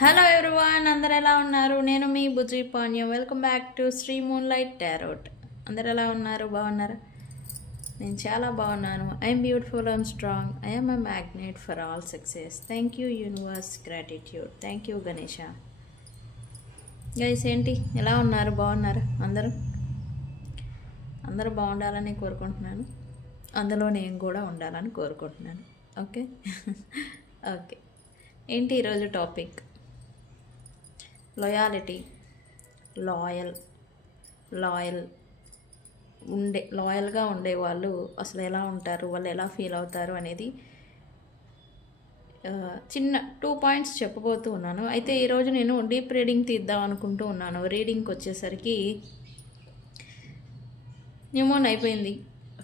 Hello everyone, అందరు ఎలా ఉన్నారు? నేను మీ Bujji Panya. Welcome back to Shri moonlight tarot. అందరు ఎలా ఉన్నారు? బాగున్నారా? నేను చాలా బాగున్నాను. I'm beautiful and strong. I'm a magnet for all success. Thank you universe, gratitude. Thank you Ganesha. Guys ఏంటి ఎలా ఉన్నారు? బాగున్నారు అందరూ? అందరూ బాగుండాలని కోరుకుంటున్నాను. అందులో నేను కూడా ఉండాలని కోరుకుంటున్నాను. Okay okay. ఏంటి ఈరోజు టాపిక్? లాయల్టీ. లాయల్గా ఉండే వాళ్ళు అసలు ఎలా ఉంటారు, వాళ్ళు ఎలా ఫీల్ అవుతారు అనేది చిన్న 2 పాయింట్స్ చెప్పబోతూ ఉన్నాను. అయితే ఈరోజు నేను డీప్ రీడింగ్ తీద్దాం అనుకుంటూ ఉన్నాను. రీడింగ్కి వచ్చేసరికి న్యూ మూన్ అయిపోయింది,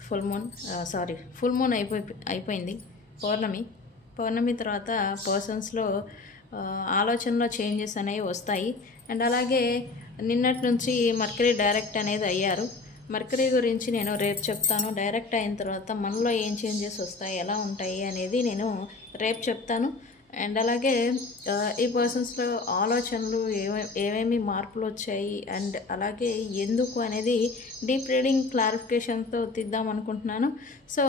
ఫుల్ మూన్ అయిపోయింది. పౌర్ణమి తర్వాత పర్సన్స్లో ఆలోచనలో చేంజెస్ అనేవి వస్తాయి. అండ్ అలాగే నిన్నటి నుంచి మర్కరీ డైరెక్ట్ అనేది అయ్యారు. మర్కరీ గురించి నేను రేపు చెప్తాను. డైరెక్ట్ అయిన తర్వాత మనలో ఏం చేంజెస్ వస్తాయి, ఎలా ఉంటాయి అనేది నేను రేపు చెప్తాను. అండ్ అలాగే ఈ పర్సన్స్లో ఆలోచనలు ఏమేమి మార్పులు వచ్చాయి అండ్ అలాగే ఎందుకు అనేది డీప్ రీడింగ్ క్లారిఫికేషన్తో తీద్దాం అనుకుంటున్నాను. సో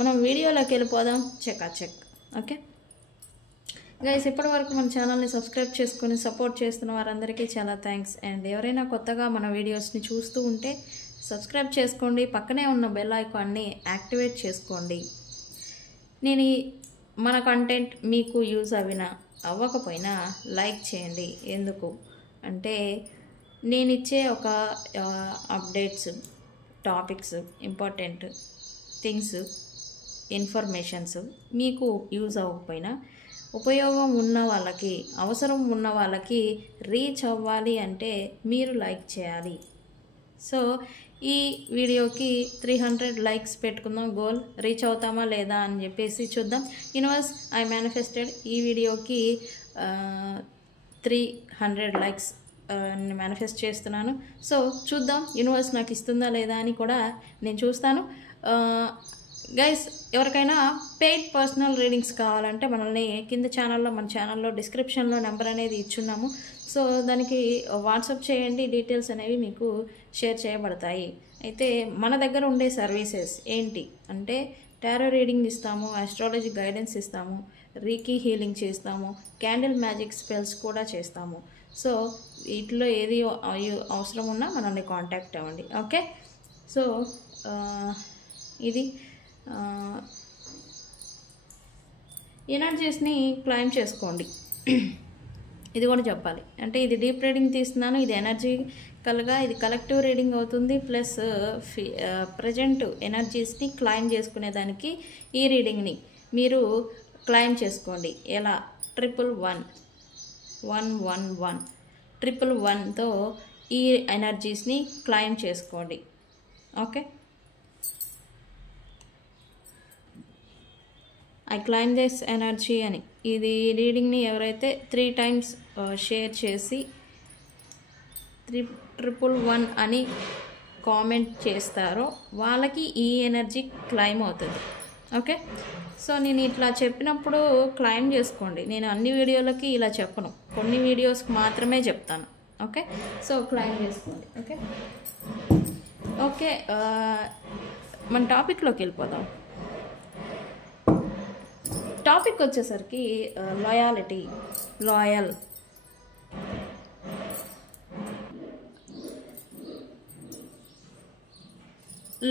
మనం వీడియోలోకి వెళ్ళిపోదాం. చెక్. ఓకే గైస్, ఇప్పటి వరకు మన ఛానల్ని సబ్స్క్రైబ్ చేసుకొని సపోర్ట్ చేస్తున్న వారందరికీ చాలా థ్యాంక్స్. అండ్ ఎవరైనా కొత్తగా మన వీడియోస్ని చూస్తూ ఉంటే సబ్స్క్రైబ్ చేసుకోండి. పక్కనే ఉన్న బెల్ ఐకాన్ని యాక్టివేట్ చేసుకోండి. మన కంటెంట్ మీకు యూజ్ అవ్వకపోయినా లైక్ చేయండి. ఎందుకు అంటే నేను ఇచ్చే ఒక updates, topics, important things, informations మీకు యూజ్ అవ్వకపోయినా ఉపయోగం ఉన్న వాళ్ళకి, అవసరం ఉన్న వాళ్ళకి రీచ్ అవ్వాలి అంటే మీరు లైక్ చేయాలి. సో ఈ వీడియోకి 300 లైక్స్ పెట్టుకుందాం. గోల్ రీచ్ అవుతామా లేదా అని చెప్పేసి చూద్దాం. యూనివర్స్, ఐ మేనిఫెస్టెడ్ ఈ వీడియోకి 300 లైక్స్ మేనిఫెస్ట్ చేస్తున్నాను. సో చూద్దాం యూనివర్స్ నాకు ఇస్తుందా లేదా అని కూడా నేను చూస్తాను. గైస్, ఎవరికైనా పెయిడ్ పర్సనల్ రీడింగ్స్ కావాలంటే మనల్ని కింద మన ఛానల్లో డిస్క్రిప్షన్లో నెంబర్ అనేది ఇచ్చున్నాము. సో దానికి వాట్సాప్ చేయండి. డీటెయిల్స్ అనేవి మీకు షేర్ చేయబడతాయి. అయితే మన దగ్గర ఉండే సర్వీసెస్ ఏంటి అంటే టారో రీడింగ్ ఇస్తాము, ఆస్ట్రాలజీ గైడెన్స్ ఇస్తాము, రీకీ హీలింగ్ చేస్తాము, క్యాండిల్ మ్యాజిక్ స్పెల్స్ కూడా చేస్తాము. సో వీటిలో ఏది అవసరం ఉన్నా మనల్ని కాంటాక్ట్ అవ్వండి. ఓకే, సో ఇది ఎనర్జీస్ని క్లైమ్ చేసుకోండి. ఇది కూడా చెప్పాలి. అంటే ఇది డీప్ రీడింగ్ తీస్తున్నాను, ఇది ఎనర్జికల్గా, ఇది కలెక్టివ్ రీడింగ్ అవుతుంది. ప్లస్ ప్రజెంట్ ఎనర్జీస్ని క్లైమ్ చేసుకునేదానికి ఈ రీడింగ్ని మీరు క్లైమ్ చేసుకోండి. ఎలా? 111 ఈ ఎనర్జీస్ని క్లైమ్ చేసుకోండి. Okay, I claim this energy అని. ఇది రీడింగ్ని ఎవరైతే 3 టైమ్స్ షేర్ చేసి 111 అని కామెంట్ చేస్తారో వాళ్ళకి ఈ ఎనర్జీ క్లైమ్ అవుతుంది. ఓకే, సో నేను ఇట్లా చెప్పినప్పుడు క్లైమ్ చేసుకోండి. నేను అన్ని వీడియోలకి ఇలా చెప్పను, కొన్ని వీడియోస్కి మాత్రమే చెప్తాను. ఓకే, సో క్లైమ్ చేసుకోండి. ఓకే, మన టాపిక్లోకి వెళ్ళిపోదాం. టాపిక్ వచ్చేసరికి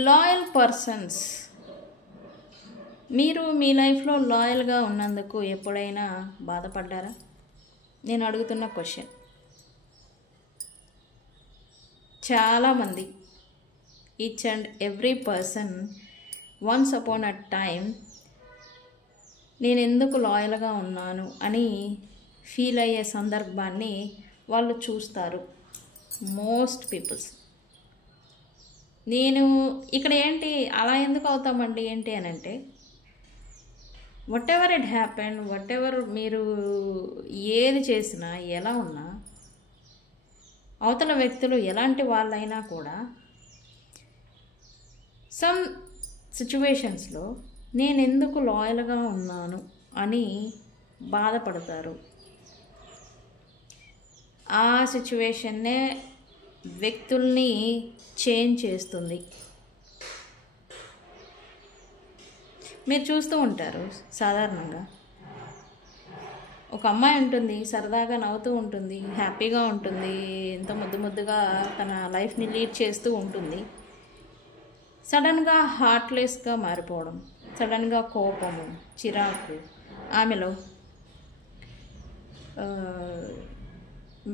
లాయల్ పర్సన్స్. మీరు మీ లైఫ్లో లాయల్గా ఉన్నందుకు ఎప్పుడైనా బాధపడ్డారా? నేను అడుగుతున్న క్వశ్చన్. చాలామంది, each and every person once upon a time నేను ఎందుకు లాయల్గా ఉన్నాను అని ఫీల్ అయ్యే సందర్భాన్ని వాళ్ళు చూస్తారు. Most peoples. నేను ఇక్కడ ఏంటి అలా ఎందుకు అవుతామండి ఏంటి అని అంటే, వాట్ ఎవర్ ఇట్ హ్యాపెన్, మీరు ఏది చేసినా, ఎలా ఉన్నా, అవతల వ్యక్తులు ఎలాంటి వాళ్ళైనా కూడా సమ్ సిచ్యువేషన్స్లో నేను ఎందుకు లాయల్గా ఉన్నాను అని బాధపడతారు. ఆ సిచ్యువేషన్నే వ్యక్తుల్ని చేంజ్ చేస్తుంది. మీరు చూస్తూ ఉంటారు సాధారణంగా ఒక అమ్మాయి ఉంటుంది, సరదాగా నవ్వుతూ ఉంటుంది, హ్యాపీగా ఉంటుంది, ఎంతో ముద్దుగా తన లైఫ్ని లీడ్ చేస్తూ ఉంటుంది. సడన్గా హార్ట్లెస్గా మారిపోవడం, సడన్గా కోపము, చిరాకు, ఆమెలో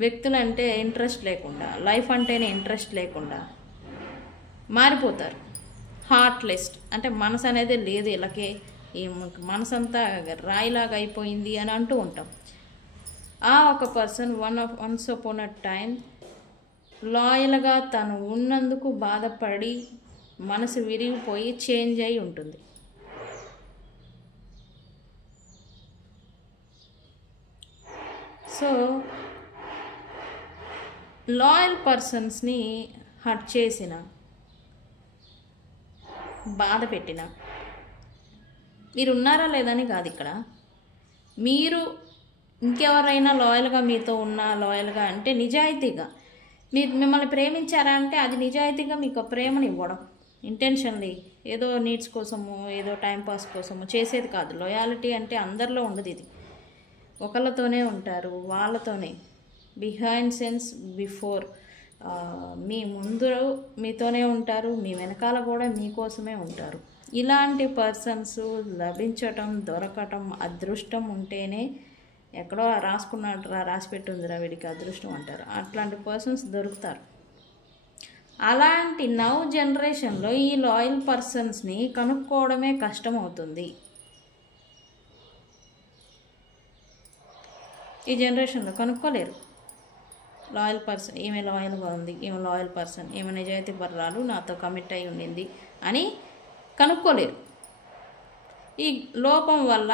వ్యక్తులంటే ఇంట్రెస్ట్ లేకుండా, లైఫ్ అంటేనే ఇంట్రెస్ట్ లేకుండా మారిపోతారు. హార్ట్లెస్ అంటే మనసు అనేది లేదు, ఇలాగే మనసు అంతా రాయిలాగా అయిపోయింది అని అంటూ ఉంటాం. ఆ ఒక person once upon a time లాయల్గా తను ఉన్నందుకు బాధపడి మనసు విరిగిపోయి చేంజ్ అయి ఉంటుంది. సో లాయల్ పర్సన్స్ని హర్ట్ చేసిన, బాధ పెట్టిన, మీరు ఉన్నారా లేదని కాదు ఇక్కడ, మీరు ఇంకెవరైనా లాయల్గా మీతో ఉన్నా, లాయల్గా అంటే నిజాయితీగా మిమ్మల్ని ప్రేమించారా అంటే అది నిజాయితీగా మీకు ప్రేమని ఇవ్వడం, ఇంటెన్షన్లీ ఏదో నీడ్స్ కోసము, ఏదో టైంపాస్ కోసము చేసేది కాదు. లాయాలిటీ అంటే అందరిలో ఉండదు, ఇది ఒకళ్ళతోనే ఉంటారు, వాళ్ళతోనే బిహైండ్ సెన్స్ బిఫోర్, మీ ముందు మీతోనే ఉంటారు, మీ వెనకాల కూడా మీకోసమే ఉంటారు. ఇలాంటి పర్సన్స్ లభించటం, దొరకటం అదృష్టం ఉంటేనే, ఎక్కడో రాసుకున్నట్రా రాసిపెట్టి ఉందిరా వీడికి అదృష్టం అంటారు, అట్లాంటి పర్సన్స్ దొరుకుతారు. అలాంటి నవ్ జనరేషన్లో ఈ లాయల్ పర్సన్స్ని కనుక్కోవడమే కష్టం అవుతుంది. ఈ జనరేషన్లో కనుక్కోలేరు. లాయల్ పర్సన్, ఈమె లాయల్గా ఉంది, ఈమె లాయల్ పర్సన్, ఈమె నిజాయితీ పర్రాలు, నాతో కమిట్ అయి ఉండింది అని కనుక్కోలేరు. ఈ లోపం వల్ల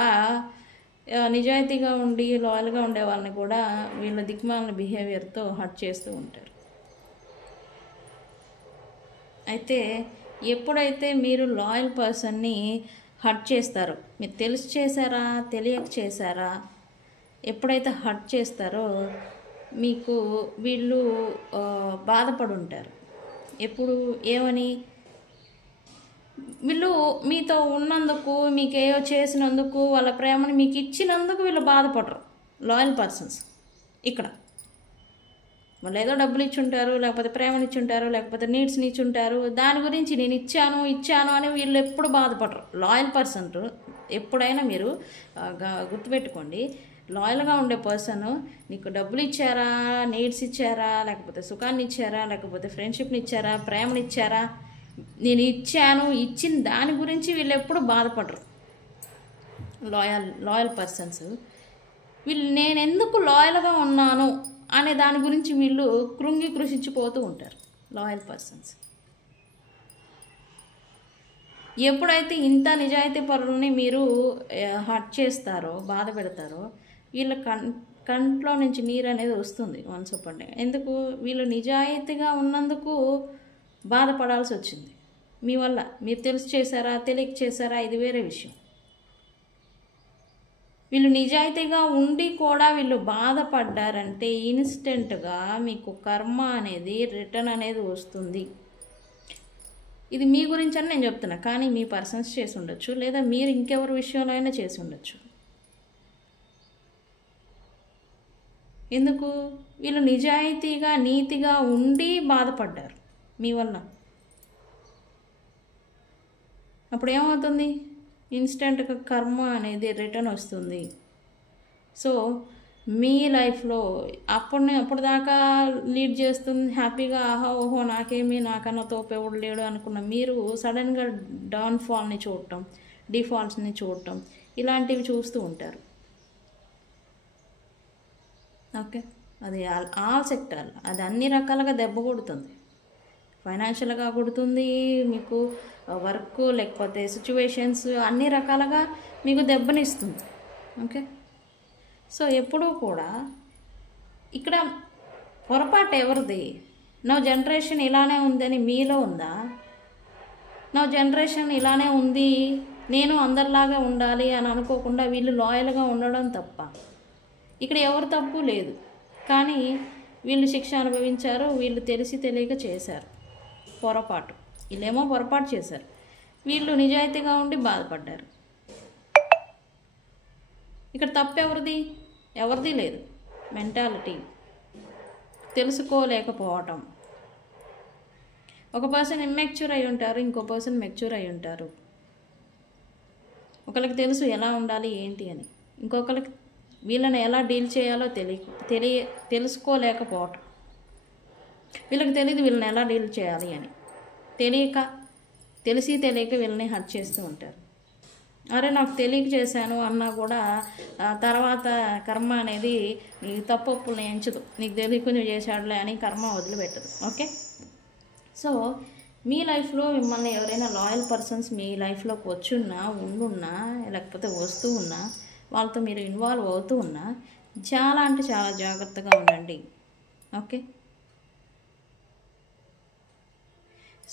నిజాయితీగా ఉండి లాయల్గా ఉండే వాళ్ళని కూడా వీళ్ళ దిక్మాలిన బిహేవియర్తో హర్ట్ చేస్తూ ఉంటారు. అయితే ఎప్పుడైతే మీరు లాయల్ పర్సన్ని హర్ట్ చేస్తారో, మీరు తెలిసి చేశారా తెలియక చేశారా, ఎప్పుడైతే హర్ట్ చేస్తారో మీకు వీళ్ళు బాధపడి ఉంటారు. ఎప్పుడు ఏమని, వీళ్ళు మీతో ఉన్నందుకు, మీకు ఏవో చేసినందుకు, వాళ్ళ ప్రేమని మీకు ఇచ్చినందుకు వీళ్ళు బాధపడరు లాయల్ పర్సన్స్. ఇక్కడ వాళ్ళు ఏదో డబ్బులు ఇచ్చుంటారు, లేకపోతే ప్రేమని ఇచ్చుంటారు, లేకపోతే నీడ్స్ని ఇచ్చుంటారు, దాని గురించి నేను ఇచ్చాను అని వీళ్ళు ఎప్పుడు బాధపడరు. లాయల్ పర్సన్ ఎప్పుడైనా మీరు గుర్తుపెట్టుకోండి, లాయల్గా ఉండే పర్సన్ నీకు డబ్బులు ఇచ్చారా, నీడ్స్ ఇచ్చారా, లేకపోతే సుఖాన్ని ఇచ్చారా, లేకపోతే ఫ్రెండ్షిప్ని ఇచ్చారా, ప్రేమని ఇచ్చారా, నేను ఇచ్చిన దాని గురించి వీళ్ళు ఎప్పుడు బాధపడరు. లాయల్ పర్సన్స్ వీళ్ళు నేను ఎందుకు లాయల్గా ఉన్నాను అనే దాని గురించి వీళ్ళు కృషించిపోతూ ఉంటారు. లాయల్ పర్సన్స్ ఎప్పుడైతే ఇంత నిజాయితీ పరులని మీరు హర్ట్ చేస్తారో, బాధ పెడతారో, వీళ్ళ కంట్లో నుంచి నీరు అనేది వస్తుంది వన్స్ అపాన్ ఏ టైం. ఎందుకు, వీళ్ళు నిజాయితీగా ఉన్నందుకు బాధపడాల్సి వచ్చింది మీ వల్ల. మీరు తెలిసి చేశారా తెలియక చేశారా ఇది వేరే విషయం. వీళ్ళు నిజాయితీగా ఉండి కూడా వీళ్ళు బాధపడ్డారంటే ఇన్స్టెంట్గా మీకు కర్మ అనేది రిటర్న్ అనేది వస్తుంది. ఇది మీ గురించి అని నేను చెప్తున్నా, కానీ మీ పర్సన్స్ చేసి ఉండొచ్చు, లేదా మీరు ఇంకెవరి విషయంలో అయినా చేసి ఉండొచ్చు. ఎందుకు, వీళ్ళు నిజాయితీగా నీతిగా ఉండి బాధపడ్డారు మీ వల్ల. అప్పుడు ఏమవుతుంది, ఇన్స్టెంట్గా కర్మ అనేది రిటర్న్ వస్తుంది. సో మీ లైఫ్లో అప్పుడు దాకా లీడ్ చేస్తుంది హ్యాపీగా, ఆహా ఓహో నాకేమీ, నాకన్నా తోపెవడు లేడు అనుకున్న మీరు సడన్గా డౌన్ఫాల్ని చూడటం, డిఫాల్ట్స్ని చూడటం, ఇలాంటివి చూస్తూ ఉంటారు. ఓకే, అది ఆల్ సెక్టర్, అది అన్ని రకాలుగా దెబ్బ కొడుతుంది. ఫైనాన్షియల్గా కొడుతుంది, మీకు వర్క్ లేకపోతే సిచ్యువేషన్స్ అన్ని రకాలుగా మీకు దెబ్బనిస్తుంది. ఓకే, సో ఎప్పుడూ కూడా ఇక్కడ పొరపాటు ఎవరిది, నా జనరేషన్ ఇలానే ఉందని మీలో ఉందా? నా జనరేషన్ ఇలానే ఉంది, నేను అందరిలాగా ఉండాలి అని అనుకోకుండా వీళ్ళు లాయల్గా ఉండడం తప్ప. ఇక్కడ ఎవరు తప్పు లేదు, కానీ వీళ్ళు శిక్ష అనుభవించారు, వీళ్ళు తెలిసి తెలియక చేశారు పొరపాటు. వీళ్ళేమో పొరపాటు చేశారు, వీళ్ళు నిజాయితీగా ఉండి బాధపడ్డారు. ఇక్కడ తప్పు ఎవరిది లేదు. మెంటాలిటీ తెలుసుకోలేకపోవటం. ఒక పర్సన్ ఇమ్మెచ్యూర్ అయి ఉంటారు, ఇంకో పర్సన్ మెచ్యూర్ అయి ఉంటారు. ఒకరికి తెలుసు ఎలా ఉండాలి ఏంటి అని, ఇంకొకరికి వీళ్ళని ఎలా డీల్ చేయాలో తెలుసుకోలేకపోవటం. వీళ్ళకి తెలియదు వీళ్ళని ఎలా డీల్ చేయాలి అని, తెలియక వీళ్ళని హర్ట్ చేస్తూ ఉంటారు. అరే నాకు తెలియక చేశాను అన్నా కూడా తర్వాత కర్మ అనేది నీ తప్పుల్ని ఎంచదు, నీకు తెలియక నువ్వు చేశాడులే అని కర్మ వదిలిపెట్టదు. ఓకే, సో మీ లైఫ్లో మిమ్మల్ని ఎవరైనా లాయల్ పర్సన్స్ మీ లైఫ్లోకి వచ్చున్నా, ఉండున్నా, లేకపోతే వస్తూ ఉన్నా, వాళ్ళతో మీరు ఇన్వాల్వ్ అవుతూ ఉన్నా చాలా అంటే చాలా జాగ్రత్తగా ఉండండి. ఓకే,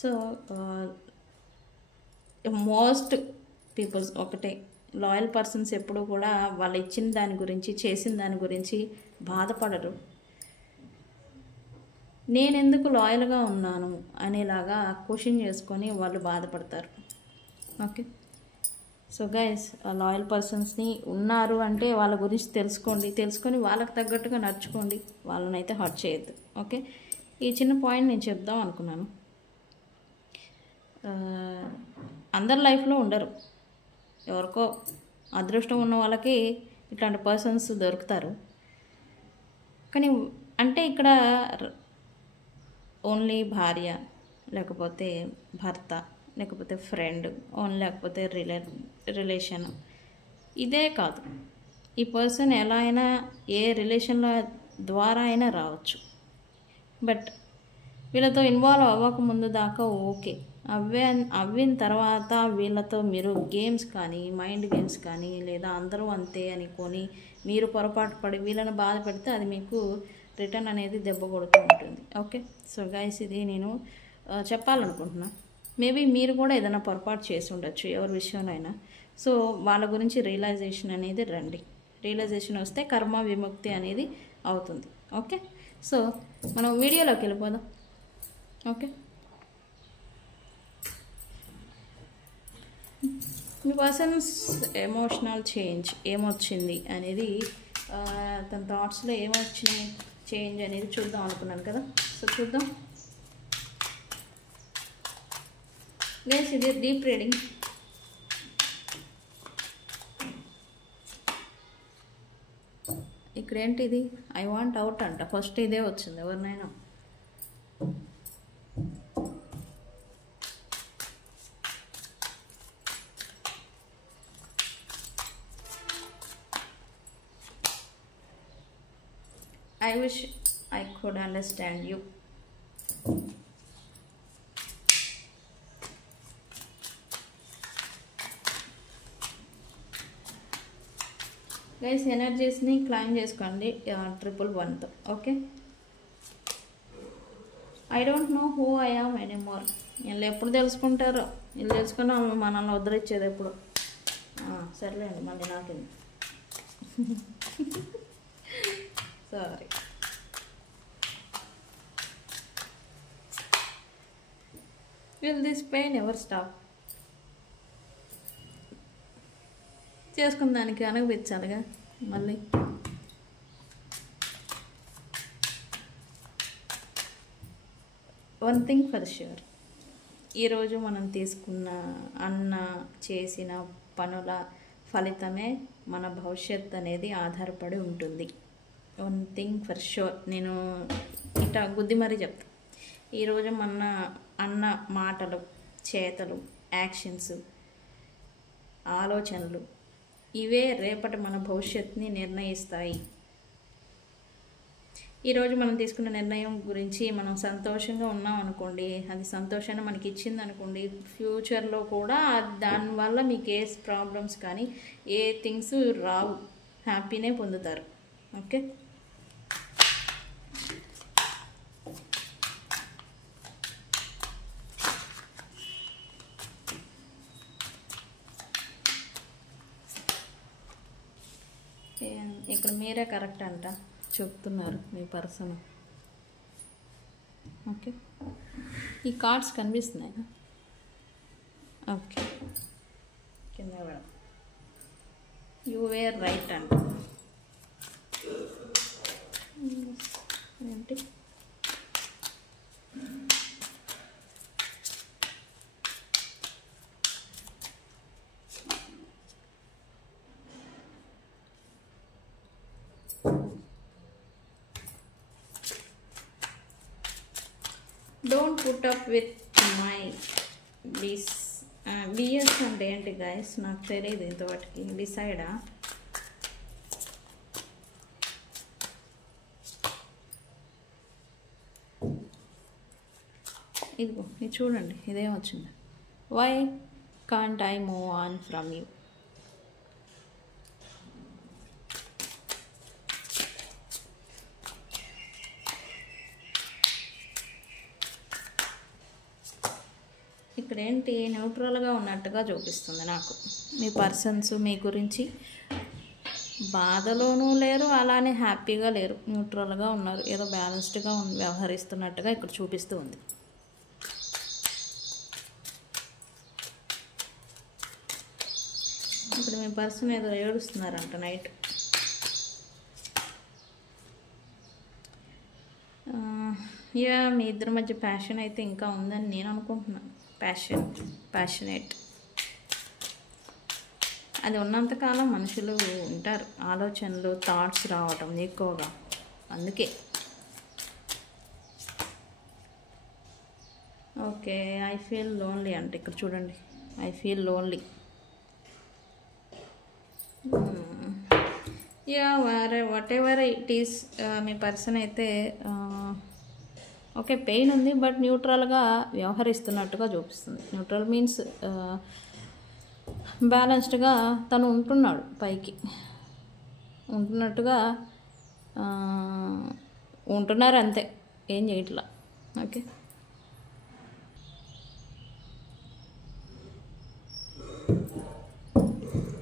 సో మోస్ట్ పీపుల్స్ ఒకటే, లాయల్ పర్సన్స్ ఎప్పుడు కూడా వాళ్ళు ఇచ్చిన దాని గురించి, చేసిన దాని గురించి బాధపడరు. నేను ఎందుకు లాయల్గా ఉన్నాను అనేలాగా క్వశ్చన్ చేసుకొని వాళ్ళు బాధపడతారు. ఓకే, సో గైస్, లాయల్ పర్సన్స్ని ఉన్నారు అంటే వాళ్ళ గురించి తెలుసుకొని వాళ్ళకి తగ్గట్టుగా నడుచుకోండి, వాళ్ళని అయితే హర్ట్ చేయొద్దు. ఓకే, ఈ చిన్న పాయింట్ నేను చెప్దాం అనుకున్నాను. అందరి లైఫ్లో ఉండరు, ఎవరికో అదృష్టం ఉన్న వాళ్ళకి ఇట్లాంటి పర్సన్స్ దొరుకుతారు. కానీ అంటే ఇక్కడ ఓన్లీ భార్య, లేకపోతే భర్త, లేకపోతే ఫ్రెండ్, లేకపోతే రిలేషన్ ఇదే కాదు. ఈ పర్సన్ ఎలా అయినా ఏ రిలేషన్ల ద్వారా అయినా రావచ్చు. బట్ వీళ్ళతో ఇన్వాల్వ్ అవ్వకముందు దాకా ఓకే, అవ్విన తర్వాత వీళ్ళతో మీరు గేమ్స్ కానీ, మైండ్ గేమ్స్ కానీ, లేదా అందరూ అంతే అనుకొని మీరు పొరపాటు పడి వీళ్ళని బాధ పెడితే అది మీకు రిటర్న్ అనేది దెబ్బ కొడుతూ ఉంటుంది. ఓకే, సో గైస్, ఇది నేను చెప్పాలనుకుంటున్నా. మేబీ మీరు కూడా ఏదైనా పొరపాటు చేసి ఉండొచ్చు ఎవరి విషయంలో అయినా. సో వాళ్ళ గురించి రియలైజేషన్ అనేది రండి. రియలైజేషన్ వస్తే కర్మ విముక్తి అనేది అవుతుంది. ఓకే, సో మనం వీడియోలోకి వెళ్ళిపోదాం. ఓకే, మీ పర్సన్స్ ఎమోషనల్ చేంజ్ ఏమొచ్చింది అనేది, తన థాట్స్లో ఏమొచ్చినాయి చేంజ్ అనేది చూద్దాం అనుకున్నాను కదా. సో చూద్దాం గైస్, ఇది డీప్ రీడింగ్. ఇక్కడ ఏంటిది, ఐ వాంట్ అవుట్ అంట. ఫస్ట్ ఇదే వచ్చింది ఎవరినైనా. I wish I could understand you. Guys, ఎనర్జీస్ని క్లైమ్ చేసుకోండి 111తో. Okay, I don't know who I am anymore. వీళ్ళు ఎప్పుడు తెలుసుకుంటారో, వీళ్ళు తెలుసుకున్నా మనల్ని వదిలిచ్చేది ఎప్పుడు. సర్లేండి, మళ్ళీ నాకేంది. Sorry. Will this pain ever stop? చేసుకున్న దానికి అనుభవించాలిగా మళ్ళీ. వన్ థింగ్ ఫర్ ష్యూర్, ఈరోజు మనం తీసుకున్న చేసిన పనుల ఫలితమే మన భవిష్యత్ అనేది ఆధారపడి ఉంటుంది. వన్ థింగ్ ఫర్ ష్యూర్, నేను ఇట్లా గుద్ది మరీ చెప్తాను. ఈరోజు అన్న మాటలు, చేతలు, యాక్షన్స్, ఆలోచనలు ఇవే రేపటి మన భవిష్యత్తుని నిర్ణయిస్తాయి. ఈరోజు మనం తీసుకున్న నిర్ణయం గురించి మనం సంతోషంగా ఉన్నాం అనుకోండి, అది సంతోషాన్ని మనకి ఇచ్చింది అనుకోండి, ఫ్యూచర్లో కూడా దానివల్ల మీకు ఏ ప్రాబ్లమ్స్ కానీ ఏ థింగ్స్ రావు, హ్యాపీనే పొందుతారు. ఓకే, ఇక్కడ మీరే కరెక్ట్ అంట చెప్తున్నారు మీ పర్సన్. ఓకే, ఈ కార్డ్స్ కనిపిస్తున్నాయి. ఓకే, కింద పెడదాం. యూ వేర్ రైట్ అంట. ఏంటి don't put up with my BS అంటే ఏంటి గైస్, నాకు తెలియదు ఇంతవరకు. డిసైడా? ఇదిగో ఇది చూడండి, ఇదేం వచ్చింది. Why can't I move on from you? ఇక్కడ ఏంటి, న్యూట్రల్గా ఉన్నట్టుగా చూపిస్తుంది నాకు. మీ పర్సన్స్ మీ గురించి బాధలోనూ లేరు, అలానే హ్యాపీగా లేరు, న్యూట్రల్గా ఉన్నారు. ఏదో బ్యాలెన్స్డ్గా వ్యవహరిస్తున్నట్టుగా ఇక్కడ చూపిస్తూ ఉంది. ఇప్పుడు మీ పర్సన్ ఏదో ఏడుస్తున్నారంట నైట్. యా, మీ ఇద్దరి మధ్య ప్యాషన్ అయితే ఇంకా ఉందని నేను అనుకుంటున్నాను. ప్యాషనేట్ అది ఉన్నంతకాలం మనుషులు ఉంటారు, ఆలోచనలు థాట్స్ రావటం ఎక్కువగా. అందుకే ఓకే, ఐ ఫీల్ లోన్లీ అంటే ఇక్కడ చూడండి, I feel lonely. Yeah, what ever it is, me person అయితే ఓకే పెయిన్ ఉంది, బట్ న్యూట్రల్గా వ్యవహరిస్తున్నట్టుగా చూపిస్తుంది. న్యూట్రల్ మీన్స్ బ్యాలెన్స్డ్గా తను ఉంటున్నాడు, పైకి ఉంటున్నట్టుగా ఉంటున్నారు అంతే, ఏం చేయట్లా. ఓకే,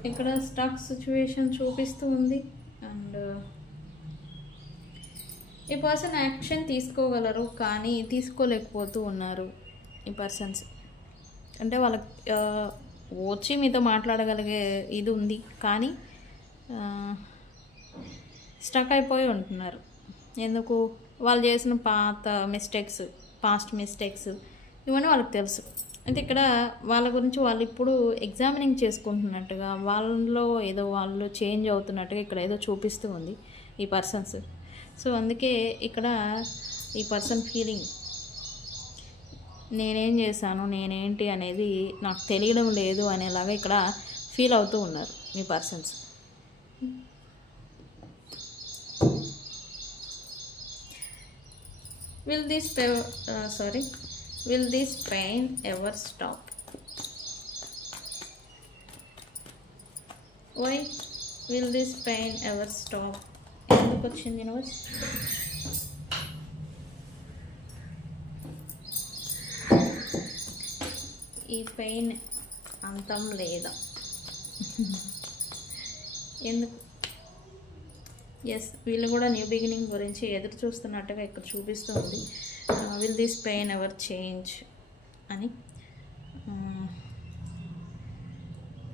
ఇక్కడ స్టక్ సిచ్యువేషన్ చూపిస్తూ ఉంది. అండ్ ఈ పర్సన్ యాక్షన్ తీసుకోగలరు, కానీ తీసుకోలేకపోతూ ఉన్నారు ఈ పర్సన్స్. అంటే వాళ్ళకి వచ్చి మీతో మాట్లాడగలిగే ఇది ఉంది, కానీ స్టక్ అయిపోయి ఉంటున్నారు. ఎందుకు? వాళ్ళు చేసిన పాస్ట్ మిస్టేక్స్ ఇవన్నీ వాళ్ళకి తెలుసు. అంటే ఇక్కడ వాళ్ళ గురించి వాళ్ళు ఇప్పుడు ఎగ్జామినింగ్ చేసుకుంటున్నట్టుగా, వాళ్ళలో ఏదో వాళ్ళు చేంజ్ అవుతున్నట్టుగా ఇక్కడ ఏదో చూపిస్తూ ఉంది ఈ పర్సన్స్. సో అందుకే ఇక్కడ ఈ పర్సన్ ఫీలింగ్, నేనేం చేశాను, నేనేంటి అనేది నాకు తెలియడం లేదు అనేలాగా ఇక్కడ ఫీల్ అవుతూ ఉన్నారు మీ persons. Will this pain ever stop? Why will this pain ever stop? ఎందుకు వచ్చింది యూనివర్స్? ఈ పెయిన్ అంతం లేదా? ఎందుకు? ఎస్, వీళ్ళు కూడా న్యూ బిగినింగ్ గురించి ఎదురు చూస్తున్నట్టుగా ఇక్కడ చూపిస్తూ ఉంది. Will this pain ever change అని.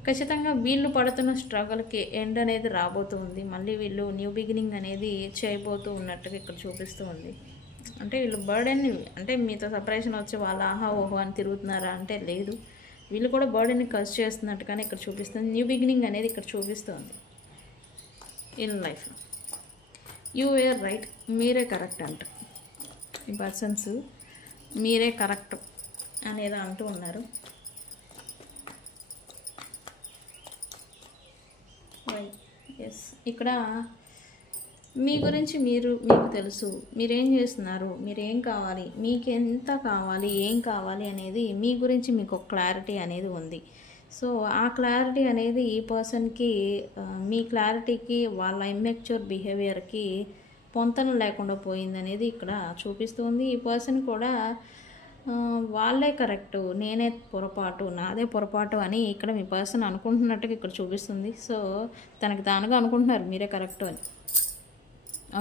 ఖచ్చితంగా వీళ్ళు పడుతున్న స్ట్రగుల్కి ఎండ్ అనేది రాబోతుంది. మళ్ళీ వీళ్ళు న్యూ బిగినింగ్ అనేది చేయబోతూ ఉన్నట్టుగా ఇక్కడ చూపిస్తూ ఉంది. అంటే వీళ్ళు బర్డెన్, అంటే మీతో సపరేషన్ వచ్చి వాళ్ళ ఆహా ఓహో అని తిరుగుతున్నారా అంటే లేదు, వీళ్ళు కూడా బర్డెన్ని కస్ చేస్తున్నట్టుగానే ఇక్కడ చూపిస్తుంది. న్యూ బిగినింగ్ అనేది ఇక్కడ చూపిస్తుంది ఇన్ లైఫ్లో. యూ వేర్ రైట్, మీరే కరెక్ట్ అంట ఈ పర్సన్స్, మీరే కరెక్ట్ అనేది అంటూ ఉన్నారు. ఎస్, ఇక్కడ మీ గురించి మీకు తెలుసు, మీరేం చేస్తున్నారు, మీరేం కావాలి, మీకు ఎంత కావాలి, ఏం కావాలి అనేది మీ గురించి మీకు ఒక క్లారిటీ అనేది ఉంది. సో ఆ క్లారిటీ అనేది ఈ పర్సన్కి, మీ క్లారిటీకి వాళ్ళ ఇమ్మెచ్యూర్ బిహేవియర్కి పొంతన లేకుండా పోయిందనేది ఇక్కడ చూపిస్తుంది. ఈ పర్సన్ కూడా వాళ్ళే కరెక్టు, నేనే పొరపాటు, నాదే పొరపాటు అని ఇక్కడ మీ పర్సన్ అనుకుంటున్నట్టుగా ఇక్కడ చూపిస్తుంది. సో తనకి తానుగా అనుకుంటున్నారు మీరే కరెక్టు అని.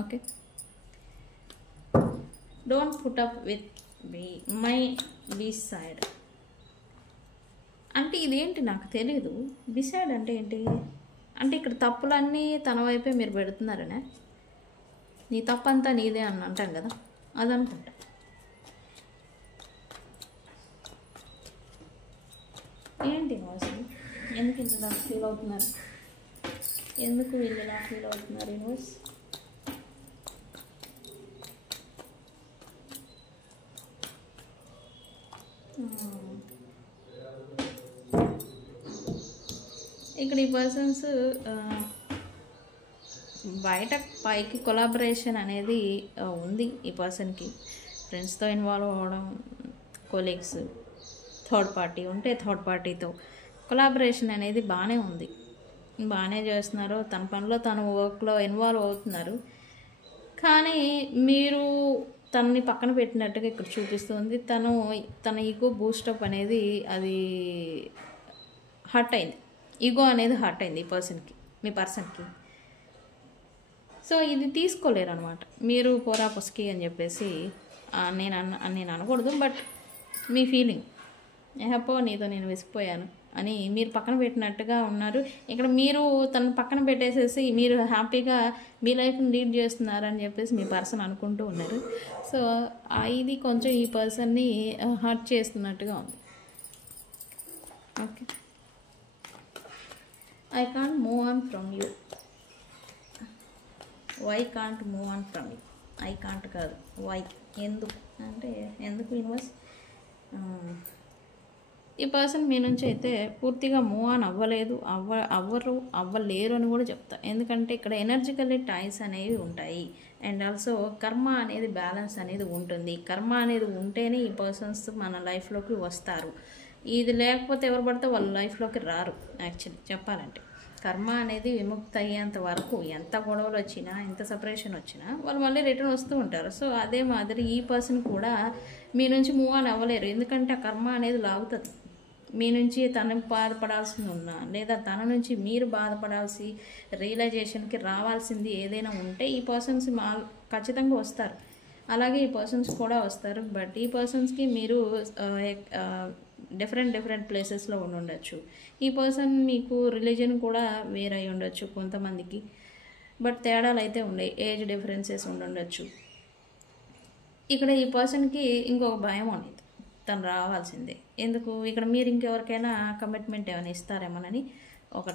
Okay, don't put up with my beside అంటే ఇదేంటి నాకు తెలీదు. బిసైడ్ అంటే ఏంటి అంటే ఇక్కడ తప్పులన్నీ తన వైపే మీరు పెడుతున్నారనే, నీ తప్పంతా నీదే అని అంటాం కదా, అదనుకుంటా. ఏంటి అసలు ఎందుకు ఇలా ఫీల్ అవుతున్నారు, ఎందుకు వీళ్ళు ఇలా ఫీల్ అవుతున్నారు యూనివర్స్? ఇక్కడ ఈ పర్సన్స్ బయట పైకి కొలాబరేషన్ అనేది ఉంది ఈ పర్సన్కి. ఫ్రెండ్స్తో ఇన్వాల్వ్ అవ్వడం, కొలీగ్స్, థర్డ్ పార్టీ ఉంటే థర్డ్ పార్టీతో కొలాబరేషన్ అనేది బాగానే ఉంది, బాగానే చేస్తున్నారు. తన పనిలో తను వర్క్లో ఇన్వాల్వ్ అవుతున్నారు. కానీ మీరు తనని పక్కన పెట్టినట్టుగా ఇక్కడ చూపిస్తుంది. తన ఈగో బూస్టప్ అనేది అది హర్ట్ అయింది, ఈగో అనేది హర్ట్ అయింది ఈ పర్సన్కి, మీ పర్సన్కి. సో ఇది తీసుకోలేరు అనమాట. మీరు పోరా పొస్కి అని చెప్పేసి నేను అనకూడదు, బట్ మీ ఫీలింగ్ ఏహప్పో నీతో నేను విసిపోయాను అని మీరు పక్కన పెట్టినట్టుగా ఉన్నారు. ఇక్కడ మీరు తను పక్కన పెట్టేసేసి మీరు హ్యాపీగా మీ లైఫ్ని లీడ్ చేస్తున్నారని చెప్పేసి మీ పర్సన్ అనుకుంటూ ఉన్నారు. సో ఇది కొంచెం ఈ పర్సన్ని హర్ట్ చేస్తున్నట్టుగా ఉంది. Okay, I can't move on from you. Why can't move on from you? I can't కాదు, why, ఎందుకు అంటే ఎందుకు యూనివర్స్? ఈ పర్సన్ మీ నుంచి అయితే పూర్తిగా మూవ్ ఆన్ అవ్వలేరు అని కూడా చెప్తా. ఎందుకంటే ఇక్కడ ఎనర్జికల్లీ టైస్ అనేవి ఉంటాయి, అండ్ ఆల్సో కర్మ అనేది బ్యాలెన్స్ అనేది ఉంటుంది. కర్మ అనేది ఉంటేనే ఈ పర్సన్స్ మన లైఫ్లోకి వస్తారు. ఇది లేకపోతే ఎవరు పడితే వాళ్ళ లైఫ్లోకి రారు. యాక్చువల్లీ చెప్పాలంటే కర్మ అనేది విముక్తి అయ్యేంత వరకు ఎంత గొడవలు వచ్చినా, ఎంత సపరేషన్ వచ్చినా వాళ్ళు మళ్ళీ రిటర్న్ వస్తూ ఉంటారు. సో అదే మాదిరి ఈ పర్సన్ కూడా మీ నుంచి మూవ్ ఆన్ అవ్వలేరు. ఎందుకంటే ఆ కర్మ అనేది లాగుతుంది. మీ నుంచి తను బాధపడాల్సి ఉన్నా, లేదా తన నుంచి మీరు బాధపడాల్సి రియలైజేషన్కి రావాల్సింది ఏదైనా ఉంటే ఈ పర్సన్స్ ఖచ్చితంగా వస్తారు. అలాగే ఈ పర్సన్స్ కూడా వస్తారు. బట్ ఈ పర్సన్స్కి మీరు డిఫరెంట్ ప్లేసెస్లో ఉండొచ్చు. ఈ పర్సన్ మీకు రిలీజన్ కూడా వేరై ఉండొచ్చు కొంతమందికి, బట్ తేడాలు అయితే ఉన్నాయి, ఏజ్ డిఫరెన్సెస్ ఉండొచ్చు. ఇక్కడ ఈ పర్సన్కి ఇంకొక భయం అనేది, తను రావాల్సిందే. ఎందుకు ఇక్కడ మీరు ఇంకెవరికైనా కమిట్మెంట్ ఏమైనా ఇస్తారేమోనని ఒక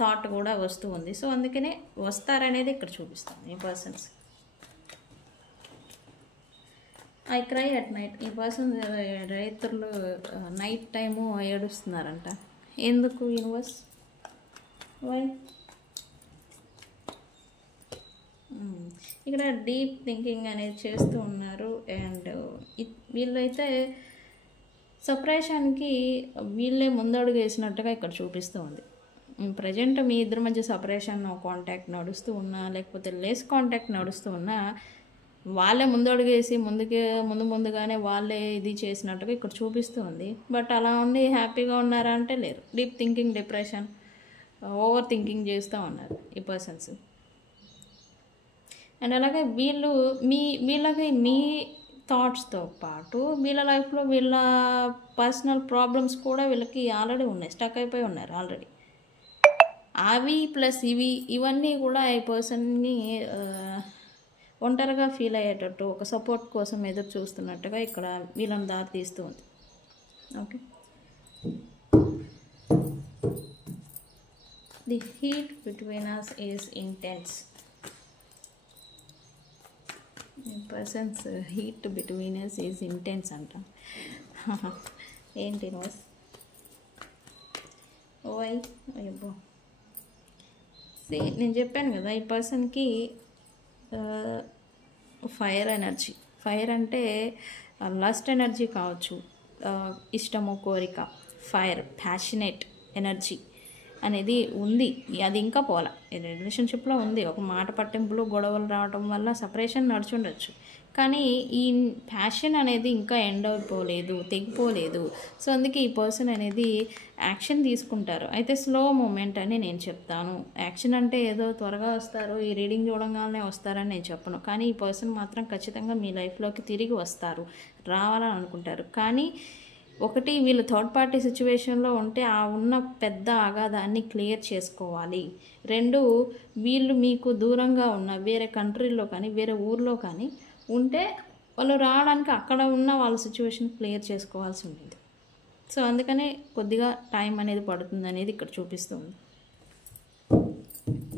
థాట్ కూడా వస్తూ ఉంది. సో అందుకనే వస్తారనేది ఇక్కడ చూపిస్తాను ఈ persons. I cry at night. ఈ పర్సన్ రైతులు నైట్ టైము ఏడుస్తున్నారంట. ఎందుకు యూనివర్స్? వై? ఇక్కడ డీప్ థింకింగ్ అనేది చేస్తూ ఉన్నారు. అండ్ వీళ్ళైతే సపరేషన్కి వీళ్ళే ముందడుగు వేసినట్టుగా ఇక్కడ చూపిస్తూ ఉంది. ప్రజెంట్ మీ ఇద్దరి మధ్య సపరేషన్ కాంటాక్ట్ నడుస్తూ ఉన్నా, లేకపోతే లెస్ కాంటాక్ట్ నడుస్తూ ఉన్నా, వాళ్ళే ముందడుగు వేసి ముందుగానే వాళ్ళే ఇది చేసినట్టుగా ఇక్కడ చూపిస్తూ ఉంది. బట్ అలా ఉండి హ్యాపీగా ఉన్నారా అంటే లేరు. Deep thinking, depression, over thinking చేస్తూ ఉన్నారు ఈ పర్సన్స్. అండ్ అలాగే వీళ్ళకి మీ థాట్స్తో పాటు వీళ్ళ లైఫ్లో వీళ్ళ పర్సనల్ ప్రాబ్లమ్స్ కూడా వీళ్ళకి ఆల్రెడీ ఉన్నాయి, స్టక్ అయిపోయి ఉన్నారు ఆల్రెడీ. అవి ప్లస్ ఇవన్నీ కూడా ఈ పర్సన్ని ఒంటరిగా ఫీల్ అయ్యేటట్టు, ఒక సపోర్ట్ కోసం ఎదురు చూస్తున్నట్టుగా ఇక్కడ వీళ్ళని దారి తీస్తూ ఉంది. Okay, the heat between us is intense. Persons heat between us is intense అంట. ఏంటి నోస్? ఓయ్ అయ్యబ్బో, నేను చెప్పాను కదా ఈ పర్సన్కి ఫైర్ ఎనర్జీ. ఫైర్ అంటే లస్ట్ ఎనర్జీ కావచ్చు, ఇష్టము, కోరిక, ఫైర్, ప్యాషనేట్ ఎనర్జీ అనేది ఉంది. అది ఇంకా పోలా, రిలేషన్షిప్లో ఉంది. ఒక మాట పట్టింపులు, గొడవలు రావడం వల్ల సపరేషన్ నడుచుండొచ్చు. కానీ ఈ ప్యాషన్ అనేది ఇంకా ఎండ్ అయిపోలేదు, తెగిపోలేదు. సో అందుకే ఈ పర్సన్ అనేది యాక్షన్ తీసుకుంటారు. అయితే స్లో మూమెంట్ అని నేను చెప్తాను. యాక్షన్ అంటే ఏదో త్వరగా వస్తారు, ఈ రీడింగ్ చూడంగానే వస్తారని నేను చెప్పను. కానీ ఈ పర్సన్ మాత్రం ఖచ్చితంగా మీ లైఫ్లోకి తిరిగి వస్తారు, రావాలని అనుకుంటారు. కానీ ఒకటి, వీళ్ళు థర్డ్ పార్టీ సిచ్యువేషన్లో ఉంటే ఆ ఉన్న పెద్ద అగాధాన్ని క్లియర్ చేసుకోవాలి. 2, వీళ్ళు మీకు దూరంగా ఉన్న వేరే కంట్రీలో కానీ వేరే ఊర్లో కానీ ఉంటే వాళ్ళు రావడానికి అక్కడ ఉన్న వాళ్ళ సిచ్యువేషన్ క్లియర్ చేసుకోవాల్సి ఉంటుంది. సో అందుకనే కొద్దిగా టైం అనేది పడుతుంది అనేది ఇక్కడ చూపిస్తుంది.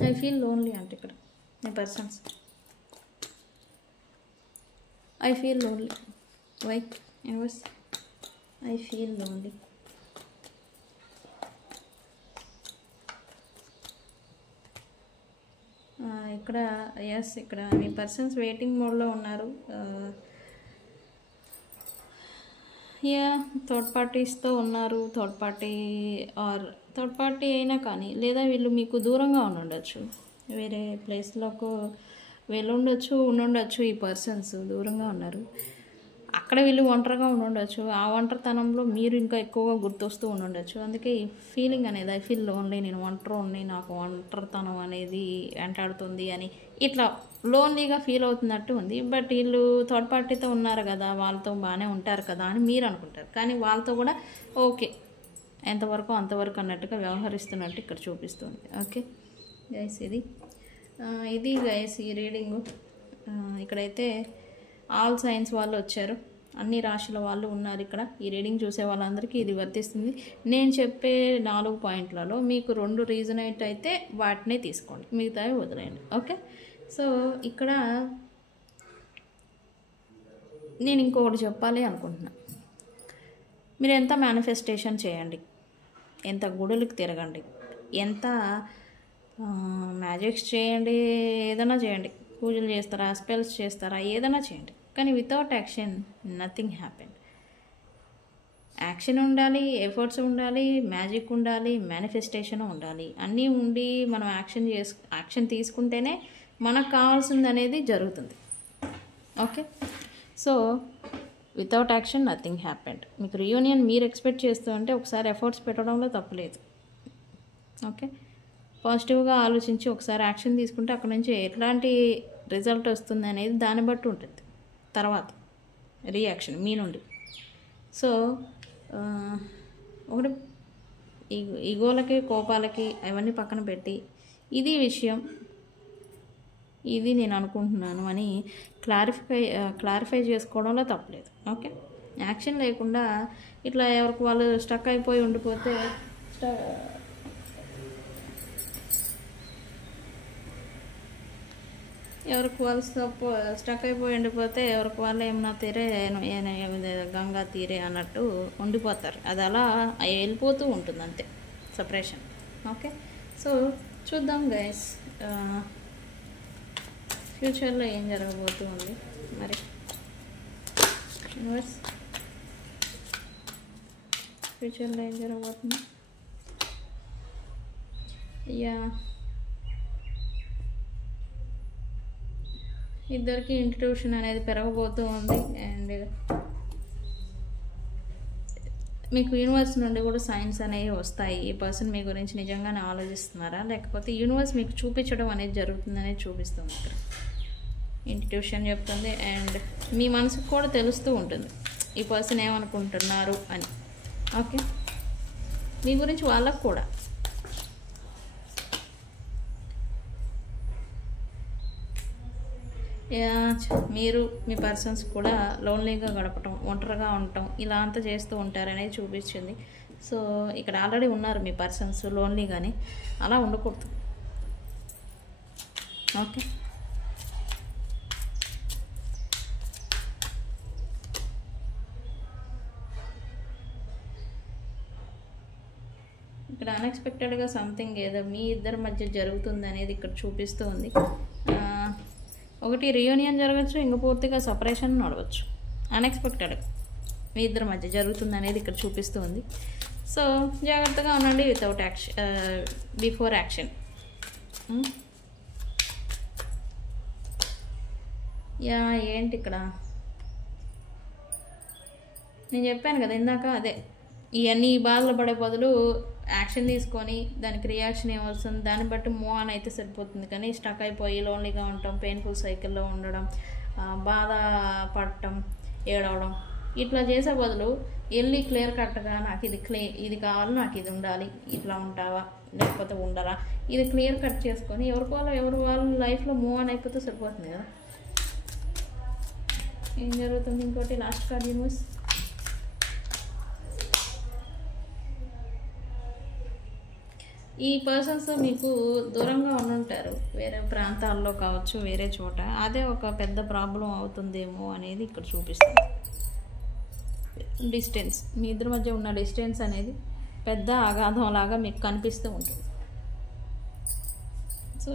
ఐ ఫీల్ లోన్లీ అంటే ఇక్కడ my persons, I feel lonely. Why universe? I feel lonely. ఇక్కడ ఎస్, ఇక్కడ మీ పర్సన్స్ వెయిటింగ్ మోడ్లో ఉన్నారు. థర్డ్ పార్టీస్తో ఉన్నారు. థర్డ్ పార్టీ అయినా కానీ, లేదా వీళ్ళు మీకు దూరంగా ఉండొచ్చు, వేరే ప్లేస్లోకి ఉండుండొచ్చు. ఈ పర్సన్స్ దూరంగా ఉన్నారు. అక్కడ వీళ్ళు ఒంటరిగా ఉండొచ్చు. ఆ ఒంటరితనంలో మీరు ఇంకా ఎక్కువగా గుర్తొస్తూ ఉండొచ్చు. అందుకే ఈ ఫీలింగ్ అనేది ఐ ఫీల్ లోన్లీ, నేను ఒంటరి, నాకు ఒంటరితనం అనేది వెంటాడుతుంది అని ఇట్లా లోన్లీగా ఫీల్ అవుతున్నట్టు ఉంది. బట్ వీళ్ళు థర్డ్ పార్టీతో ఉన్నారు కదా, వాళ్ళతో బాగానే ఉంటారు కదా అని మీరు అనుకుంటారు. కానీ వాళ్ళతో కూడా ఓకే, ఎంతవరకు అంతవరకు అన్నట్టుగా వ్యవహరిస్తున్నట్టు ఇక్కడ చూపిస్తుంది. ఓకే గైస్, ఇది గైస్ ఈ రీడింగు. ఇక్కడైతే ఆల్ సైన్స్ వాళ్ళు వచ్చారు, అన్ని రాశుల వాళ్ళు ఉన్నారు ఇక్కడ. ఈ రీడింగ్ చూసే వాళ్ళందరికీ ఇది వర్తిస్తుంది. నేను చెప్పే 4 పాయింట్లలో మీకు 2 రీజనేట్ అయితే వాటినే తీసుకోండి, మిగతావి వదిలేయండి. ఓకే, సో ఇక్కడ నేను ఇంకొకటి చెప్పాలి అనుకుంటున్నా. మీరు ఎంత మేనిఫెస్టేషన్ చేయండి, ఎంత గుడులకు తిరగండి, ఎంత మ్యాజిక్స్ చేయండి, ఏదైనా చేయండి, పూజలు చేస్తారా, స్పెల్స్ చేస్తారా, ఏదైనా చేయండి, కానీ without action nothing happen. Action ఉండాలి, ఎఫర్ట్స్ ఉండాలి, మ్యాజిక్ ఉండాలి, మేనిఫెస్టేషన్ ఉండాలి. అన్నీ ఉండి మనం యాక్షన్ తీసుకుంటేనే మనకు కావాల్సింది అనేది జరుగుతుంది. Okay, so without action nothing happened. మీకు రీయూనియన్ మీరు ఎక్స్పెక్ట్ చేస్తూ ఉంటే ఒకసారి ఎఫర్ట్స్ పెట్టడంలో తప్పలేదు. ఓకే, పాజిటివ్గా ఆలోచించి ఒకసారి యాక్షన్ తీసుకుంటే అక్కడ నుంచి ఎట్లాంటి రిజల్ట్ వస్తుంది అనేది దాన్ని బట్టి ఉంటుంది. తర్వాత రియాక్షన్ మీ నుండి. సో ఒకటి, ఈగోలకి కోపాలకి అవన్నీ పక్కన పెట్టి ఇది విషయం, ఇది నేను అనుకుంటున్నాను అని క్లారిఫై చేసుకోవడంలో తప్పలేదు. ఓకే, యాక్షన్ లేకుండా ఇట్లా ఎవరికి వాళ్ళు స్టక్ అయిపోయి ఉండిపోతే ఎవరికి వాళ్ళు స్టక్ అయిపోయి ఉండిపోతే ఎవరికి వాళ్ళు ఏమన్నా తీరే గంగా తీరే అన్నట్టు ఉండిపోతారు. అది అలా వెళ్ళిపోతూ ఉంటుంది అంతే, సపరేషన్. ఓకే, సో చూద్దాం గైస్ ఫ్యూచర్లో ఏం జరగబోతుంది మరి. యూనివర్స్, ఫ్యూచర్లో ఏం జరగబోతుంది? ఇద్దరికి ఇంట్యూషన్ అనేది పెరగబోతూ ఉంది. అండ్ మీకు యూనివర్స్ నుండి కూడా సైన్స్ అనేవి వస్తాయి. ఈ పర్సన్ మీ గురించి నిజంగానే ఆలోచిస్తున్నారా, లేకపోతే యూనివర్స్ మీకు చూపించడం అనేది జరుగుతుందనేది చూపిస్తుంది ఇక్కడ. ఇంట్యూషన్ చెప్తుంది. అండ్ మీ మనసుకు కూడా తెలుస్తూ ఉంటుంది ఈ పర్సన్ ఏమనుకుంటున్నారు అని. ఓకే, మీ గురించి వాళ్ళకు కూడా. మీరు మీ పర్సన్స్ కూడా లోన్లీగా గడపటం, ఒంటరిగా ఉండటం, ఇలా అంతా చేస్తూ ఉంటారనేది చూపించింది. సో ఇక్కడ ఆల్రెడీ ఉన్నారు మీ పర్సన్స్ లోన్లీగానే, అలా ఉండకూడదు. ఓకే, ఇక్కడ అన్ఎక్స్పెక్టెడ్గా సంథింగ్ ఏదో మీ ఇద్దరి మధ్య జరుగుతుంది అనేది ఇక్కడ చూపిస్తూ ఉంది. ఒకటి రీయూనియన్ జరగచ్చు, ఇంకా పూర్తిగా సపరేషన్ నడవచ్చు. అన్ఎక్స్పెక్టెడ్ మీ ఇద్దరి మధ్య జరుగుతుంది అనేది ఇక్కడ చూపిస్తూ ఉంది. సో జాగ్రత్తగా ఉండండి without action, before action. Yeah ఏంటి ఇక్కడ నేను చెప్పాను కదా ఇందాక, అదే ఇవన్నీ బాధలు పడే బదులు యాక్షన్ తీసుకొని దానికి రియాక్షన్ ఏమవుతుంది దాన్ని బట్టి మూవ్ ఆన్ అయితే సరిపోతుంది. కానీ స్టక్ అయిపోయి లోన్లీగా ఉండటం, పెయిన్ఫుల్ సైకిల్లో ఉండడం, బాధ పడటం, ఏడవడం ఇట్లా చేసే బదులు వెళ్ళి క్లియర్ కట్గా నాకు ఇది కావాలి, నాకు ఇది ఉండాలి, ఇట్లా ఉంటావా లేకపోతే ఉండరా, ఇది క్లియర్ కట్ చేసుకొని ఎవరి వాళ్ళ లైఫ్లో మూవ్ ఆన్ అయిపోతే సరిపోతుంది కదా. ఏం జరుగుతుంది? ఇంకోటి లాస్ట్ కార్డ్ యూనివర్స్. ఈ పర్సన్స్ మీకు దూరంగా ఉండుంటారు, వేరే ప్రాంతాల్లో కావచ్చు, వేరే చోట. అదే ఒక పెద్ద ప్రాబ్లం అవుతుందేమో అనేది ఇక్కడ చూపిస్తుంది. డిస్టెన్స్, మీ ఇద్దరి మధ్య ఉన్న డిస్టెన్స్ అనేది పెద్ద అగాధం లాగా మీకు కనిపిస్తూ ఉంటుంది. సో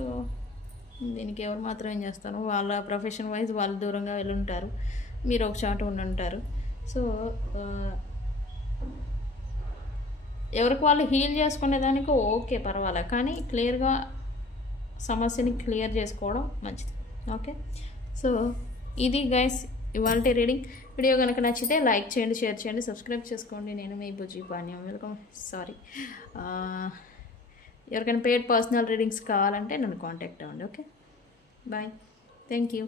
దీనికి ఎవరు మాత్రం ఏం చేస్తారు, వాళ్ళ ప్రొఫెషన్ వైజ్ వాళ్ళు దూరంగా వెళ్ళి ఉంటారు, మీరు ఒక చోట ఉండి ఉంటారు. సో ఎవరికి వాళ్ళు హీల్ చేసుకునేదానికి ఓకే పర్వాలేదు, కానీ క్లియర్గా సమస్యని క్లియర్ చేసుకోవడం మంచిది. ఓకే, సో ఇది గైస్ ఇవాళ రీడింగ్. వీడియో కనుక నచ్చితే లైక్ చేయండి, షేర్ చేయండి, సబ్స్క్రైబ్ చేసుకోండి. నేను మీ బుజ్జి పానీయం. వెల్కమ్. సారీ, ఎవరికైనా పెయిడ్ పర్సనల్ రీడింగ్స్ కావాలంటే నన్ను కాంటాక్ట్ అవ్వండి. Okay, bye, thank you.